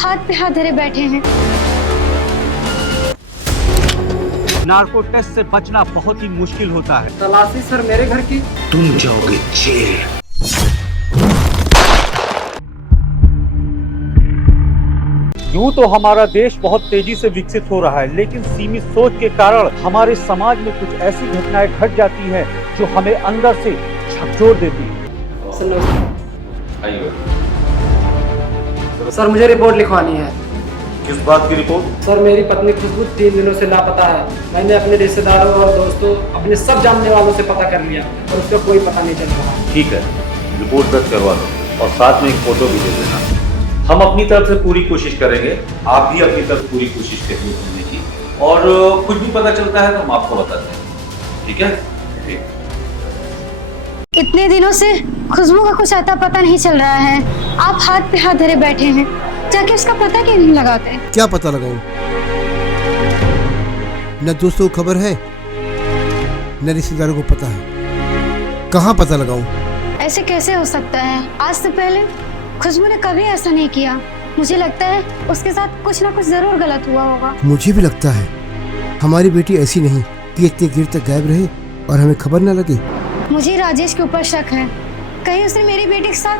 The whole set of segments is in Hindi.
हाथ पे हाथ धरे बैठे हैं। नार्को टेस्ट से बचना बहुत ही मुश्किल होता है। तलाशी सर मेरे घर की। तुम जाओगे जेल। यूं तो हमारा देश बहुत तेजी से विकसित हो रहा है, लेकिन सीमित सोच के कारण हमारे समाज में कुछ ऐसी घटनाएं घट जाती हैं जो हमें अंदर से झकझोर देती है। सर मुझे रिपोर्ट लिखवानी है। किस बात की रिपोर्ट? सर मेरी पत्नी खुशबू 3 दिनों से लापता है। मैंने अपने रिश्तेदारों और दोस्तों, अपने सब जानने वालों से पता कर लिया और उसका कोई पता नहीं चल रहा। ठीक है, रिपोर्ट दर्ज करवा दो और साथ में एक फोटो भी दे देना। हम अपनी तरफ से पूरी कोशिश करेंगे, आप भी अपनी तरफ पूरी कोशिश करिए ढूंढने की, और कुछ भी पता चलता है तो हम आपको बताते हैं। ठीक है? ठीक। इतने दिनों से खुशबू का कुछ अता पता नहीं चल रहा है। आप हाथ पे हाथ धरे बैठे हैं, जाके उसका पता क्यों नहीं लगाते? क्या पता लगाऊं? न दोस्तों को खबर है, न रिश्तेदारों को पता है। कहाँ पता लगाऊं? ऐसे कैसे हो सकता है? आज से पहले खुशबू ने कभी ऐसा नहीं किया। मुझे लगता है उसके साथ कुछ ना कुछ जरूर गलत हुआ होगा। मुझे भी लगता है हमारी बेटी ऐसी नहीं कि इतनी देर तक गायब रहे और हमें खबर न लगे। मुझे राजेश के ऊपर शक है। कहीं उसने मेरी बेटी के साथ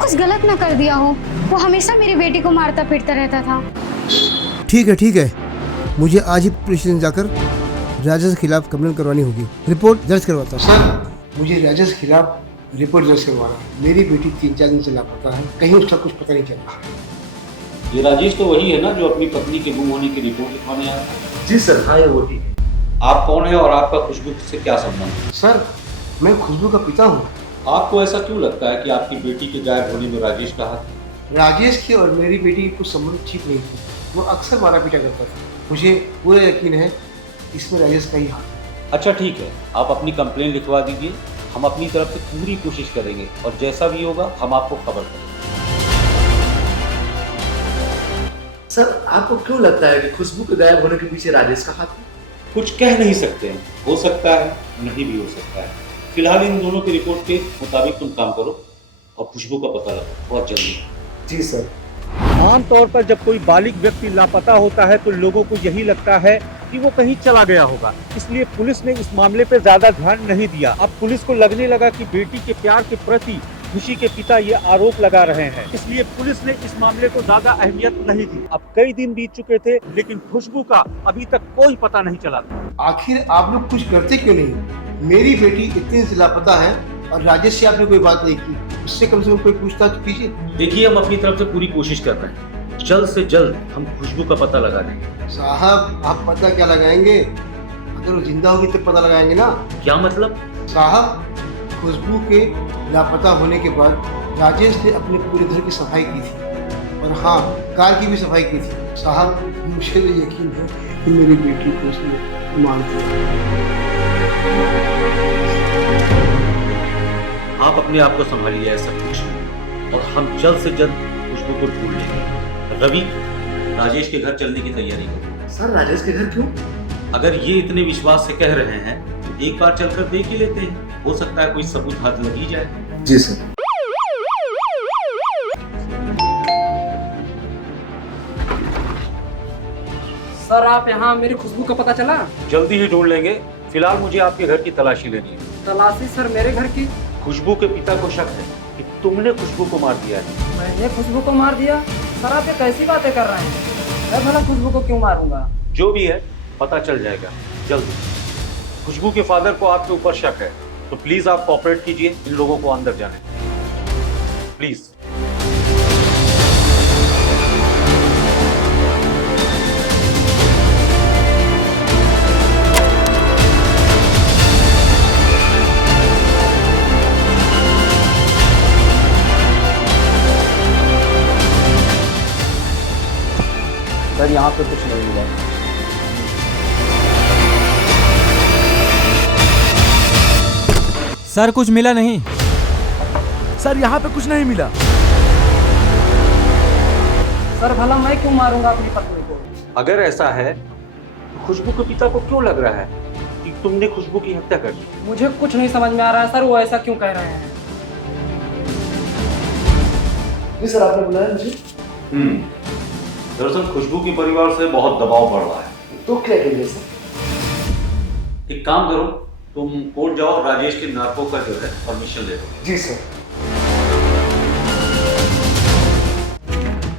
कुछ गलत ना कर दिया हो। वो हमेशा मेरी बेटी को मारता पीटता रहता था। ठीक है, मुझे आज ही पुलिस स्टेशन जाकर राजेश के खिलाफ कंप्लेंट करवानी होगी। रिपोर्ट दर्ज करवाता हूँ। सर मुझे राजेश के खिलाफ रिपोर्ट दर्ज करवाना है। मेरी बेटी 3-4 दिन से लापता है, कहीं उसका कुछ पता नहीं चल रहा। ये राजेश तो वही है ना जो अपनी पत्नी के गुम होने की रिपोर्ट लिखवाने आया था? जी सर, हाँ ये वही है। आप कौन है और आपका खुशबू से क्या संबंध है? सर मैं खुशबू का पिता हूँ। आपको ऐसा क्यों लगता है कि आपकी बेटी के गायब होने में राजेश का हाथ है? राजेश की और मेरी बेटी की कुछ संबंध ठीक नहीं थी। वो अक्सर मारा पीटा करता था। मुझे पूरा यकीन है इसमें राजेश का ही हाथ है। अच्छा ठीक है, आप अपनी कंप्लेंट लिखवा दीजिए। हम अपनी तरफ से पूरी कोशिश करेंगे और जैसा भी होगा हम आपको खबर करेंगे। सर आपको क्यों लगता है कि खुशबू के गायब होने के पीछे राजेश का हाथ है? कुछ कह नहीं सकते हैं, हो सकता है, नहीं भी हो सकता है। फिलहाल इन दोनों की रिपोर्ट के मुताबिक तुम काम करो और खुशबू का पता लगाओ बहुत जल्दी। जी सर। आमतौर पर जब कोई बालिग व्यक्ति लापता होता है तो लोगों को यही लगता है कि वो कहीं चला गया होगा, इसलिए पुलिस ने इस मामले पे ज्यादा ध्यान नहीं दिया। अब पुलिस को लगने लगा कि बेटी के प्यार के प्रति खुशी के पिता ये आरोप लगा रहे हैं, इसलिए पुलिस ने इस मामले को ज्यादा अहमियत नहीं दी। अब कई दिन बीत चुके थे लेकिन खुशबू का अभी तक कोई पता नहीं चला था। आखिर आप लोग कुछ करते क्यों नहीं? मेरी बेटी इतनी से लापता है और राजेश से आपने कोई बात नहीं की। उससे कम से कम कोई पूछताछ कीजिए। देखिए हम अपनी तरफ से पूरी कोशिश कर रहे हैं, जल्द से जल्द हम खुशबू का पता लगा देंगे। साहब आप पता क्या लगाएंगे? अगर वो जिंदा होगी तो पता लगाएंगे ना। क्या मतलब? साहब खुशबू के लापता होने के बाद राजेश ने अपने पूरे घर की सफाई की थी और हाँ कार की भी सफाई की थी। साहब मुझे तो यकीन है कि मेरी बेटी को उसने मार दिया। आप अपने आप को संभालिए, ऐसा कुछ नहीं, और हम जल्द से जल्द खुशबू को ढूंढ लेंगे। रवि राजेश के घर चलने की तैयारी करो। सर राजेश के घर क्यों? अगर ये इतने विश्वास से कह रहे हैं तो एक बार चलकर देख ही लेते हैं, हो सकता है कोई सबूत हाथ लग ही जाए। जी सर। सर आप यहाँ मेरी खुशबू का पता चला? जल्दी ही ढूंढ लेंगे, फिलहाल मुझे आपके घर की तलाशी लेनी है। तलाशी सर मेरे घर की। खुशबू के पिता को शक है कि तुमने खुशबू को मार दिया है। मैंने खुशबू को मार दिया? सर आप ये कैसी बातें कर रहे हैं? मैं भला खुशबू को क्यों मारूंगा? जो भी है पता चल जाएगा जल्दी। खुशबू के फादर को आपके ऊपर शक है, तो प्लीज आप कोऑपरेट कीजिए इन लोगों को अंदर जाने प्लीज। सर यहाँ पे कुछ नहीं मिला। सर कुछ मिला नहीं। सर यहाँ पे कुछ नहीं मिला। सर भला मैं क्यों मारूंगा अपनी पत्नी को? अगर ऐसा है तो खुशबू के पिता को क्यों लग रहा है कि तुमने खुशबू की हत्या कर दी? मुझे कुछ नहीं समझ में आ रहा है सर, वो ऐसा क्यों कह रहे हैं? जी सर आपने बुलाया मुझे? दरअसल खुशबू के परिवार से बहुत दबाव बढ़ रहा है। तो क्या करेंगे सर? एक काम करो, तुम कोर्ट जाओ, राजेश के नार्को का जो है परमिशन ले लो। जी सर।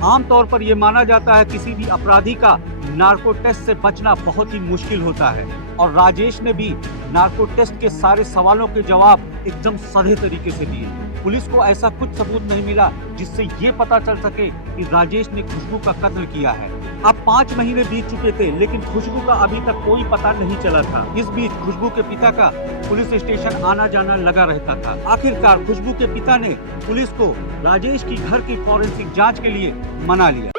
आमतौर पर यह माना जाता है किसी भी अपराधी का नार्को टेस्ट से बचना बहुत ही मुश्किल होता है, और राजेश ने भी नार्को टेस्ट के सारे सवालों के जवाब एकदम सही तरीके से दिए। पुलिस को ऐसा कुछ सबूत नहीं मिला जिससे ये पता चल सके कि राजेश ने खुशबू का कत्ल किया है। अब 5 महीने बीत चुके थे, लेकिन खुशबू का अभी तक कोई पता नहीं चला था। इस बीच खुशबू के पिता का पुलिस स्टेशन आना जाना लगा रहता था। आखिरकार खुशबू के पिता ने पुलिस को राजेश की घर की फॉरेंसिक जांच के लिए मना लिया।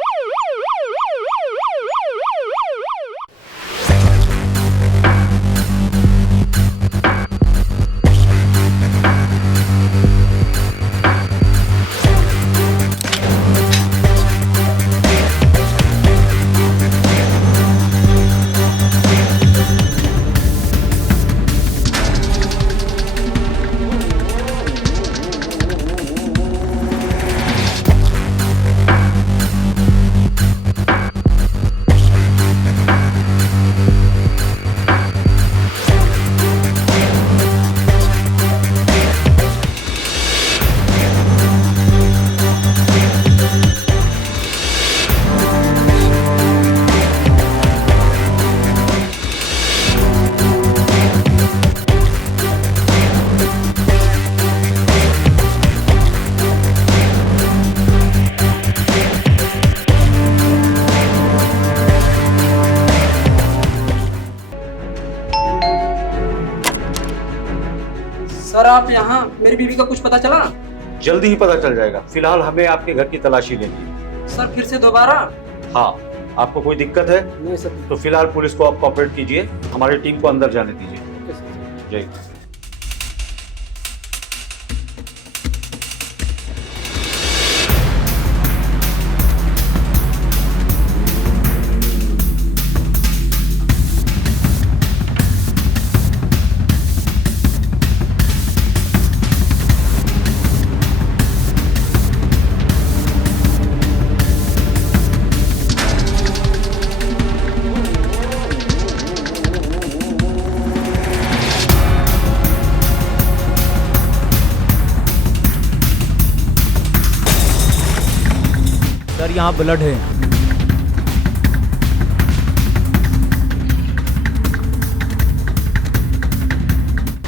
सर आप यहाँ, मेरी बीवी का कुछ पता चला? जल्दी ही पता चल जाएगा। फिलहाल हमें आपके घर की तलाशी लेनी है। सर फिर से दोबारा? हाँ, आपको कोई दिक्कत है नहीं सर। तो फिलहाल पुलिस को आप कोऑपरेट कीजिए, हमारी टीम को अंदर जाने दीजिए। जय। सर यहाँ ब्लड है।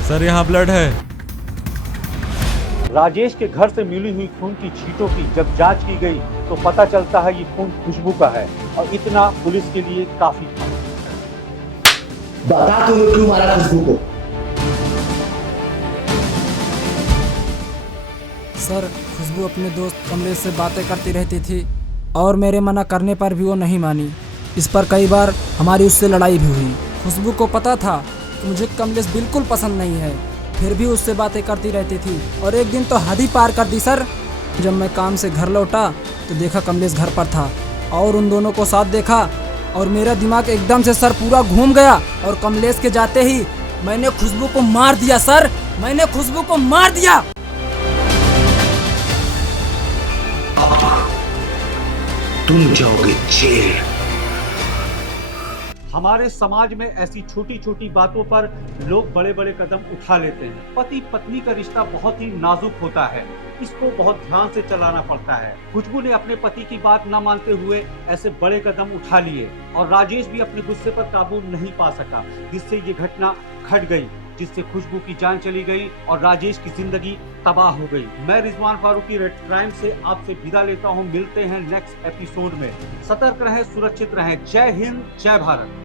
सर यहाँ ब्लड है। राजेश के घर से मिली हुई खून की छींटों की जब जांच की गई तो पता चलता है ये खून खुशबू का है, और इतना पुलिस के लिए काफी था। बता तूने क्यों मारा खुशबू को? सर खुशबू अपने दोस्त कमलेश से बातें करती रहती थी और मेरे मना करने पर भी वो नहीं मानी। इस पर कई बार हमारी उससे लड़ाई भी हुई। खुशबू को पता था कि मुझे कमलेश बिल्कुल पसंद नहीं है, फिर भी उससे बातें करती रहती थी, और एक दिन तो हद ही पार कर दी सर। जब मैं काम से घर लौटा तो देखा कमलेश घर पर था और उन दोनों को साथ देखा, और मेरा दिमाग एकदम से सर पूरा घूम गया, और कमलेश के जाते ही मैंने खुशबू को मार दिया सर। मैंने खुशबू को मार दिया। तुम जाओगे जेल। हमारे समाज में ऐसी छोटी छोटी बातों पर लोग बड़े बड़े कदम उठा लेते हैं। पति पत्नी का रिश्ता बहुत ही नाजुक होता है, इसको बहुत ध्यान से चलाना पड़ता है। खुशबू ने अपने पति की बात न मानते हुए ऐसे बड़े कदम उठा लिए, और राजेश भी अपने गुस्से पर काबू नहीं पा सका, जिससे ये घटना घट गई, जिससे खुशबू की जान चली गई और राजेश की जिंदगी तबाह हो गई। मैं रिजवान फारूकी रेड क्राइम से आपसे विदा लेता हूं। मिलते हैं नेक्स्ट एपिसोड में। सतर्क रहें, सुरक्षित रहें। जय हिंद, जय भारत।